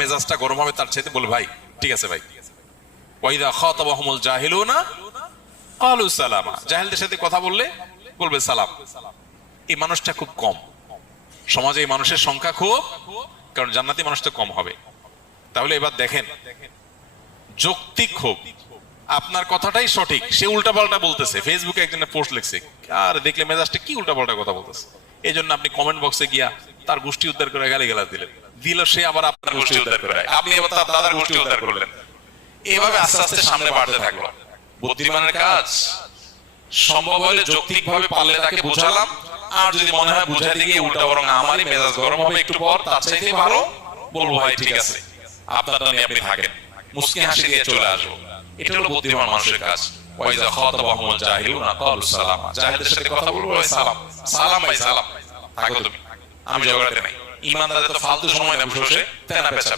মেজাজটা গরম হবে তার চাইতে বলে ভাই ঠিক আছে ভাই। ওয়াইদা খাতাবাহুমুল জাহিলুনা ক্বালু সালামা, জাহেলদের সাথে কথা বললে বলবে সালাম। এই মানুষটা খুব কম সমাজে, এই মানুষের সংখ্যা খুব, কারণ জান্নাতি মানুষ তো কম হবে। তাহলে এবার দেখেন, যৌক্তিক খুব আপনার কথাটাই সঠিক, সে উল্টাপাল্টা বলতেছে, ফেসবুকে একজনের পোস্ট লিখছে আর দেখলে মেজাজটা কি উল্টাপাল্টা কথা বলতেছে, এই জন্য আপনি কমেন্ট বক্সে গিয়া তার গোষ্ঠী উদ্ধার করে গালিগালাজ দিলেন, দিল সে আবার আপনার গোষ্ঠী উদ্ধার করে, আপনি আবার তার দাদার গোষ্ঠী উদ্ধার করলেন। এভাবে আস্তে আস্তে সামনে বাড়তে থাকলো। বুদ্ধিমানের কাজ সম্ভব হলে যৌক্তিক ভাবে পারলে তাকে বুঝালাম, আর যদি মনে হয় বুঝাইতে গিয়ে উল্টা বরং আমারই মেজাজ গরম হবে একটু পর, তার চাইতে ভালো বলবো ভাই ঠিক আছে আপনারটা নিয়ে আপনি থাকেন, মুস্কি হাসি দিয়ে চলে আসবো। এটা হলো বুদ্ধিমান মানুষের কাজ। ওয়াইজা খাতাবাহুমুল জাহিলুনা ক্বালু সালামা, জাহিলদের সাথে কথা বলবো ভাই সালাম, সালাম ভাই সালাম, থাকো তুমি, আমি ঝগড়াতে নাই। ইমানদারের তো ফালতু সময় না বসে তেনা পেঁচা